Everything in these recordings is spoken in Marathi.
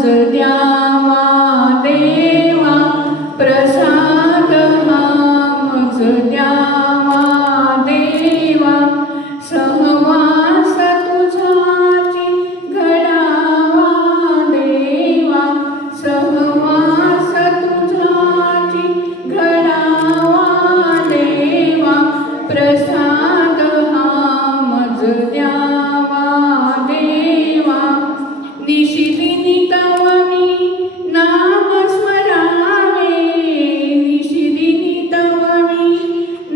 मज द्यावा देवा प्रसाद हा मज द्यावा देवा सहवास तुझाची घडावा देवा सहवास तुझाची घडावा देवा प्रसाद हा मज द्यावा देवा निशिदिनी तव मी नाम स्मरावे निशिदिनी तव मी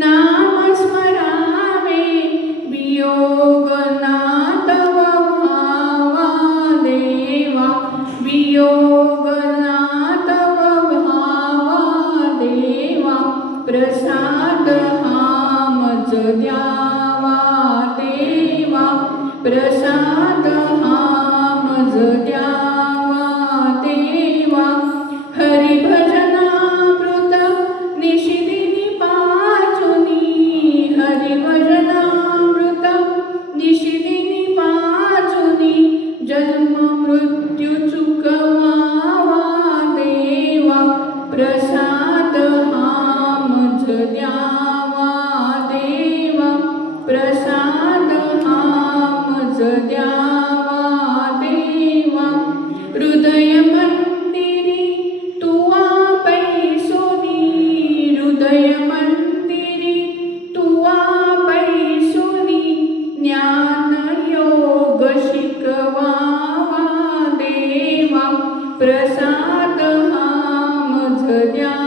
नाम स्मरावे वियोग ना तव भावा देवा वियोग ना तव भावा देवा प्रसाद हा मज द्यावा देवा प्रसाद हा मज द्यावा देवा हरिभजनामृत निशिदिनी पाजुनी हरिभजनामृत निशिदिनी पाजुनी जन्म मृत्यू चुकवावा देवा प्रसाद हा मज द्यावा देवा प्रसाद हा मज द्यावा देवा हृदय मंदिरी तुवा पैसोनी हृदय मंदिरी तुवा पैसोनी ज्ञान योग शिकवावा देवा प्रसाद हा मज द्यावा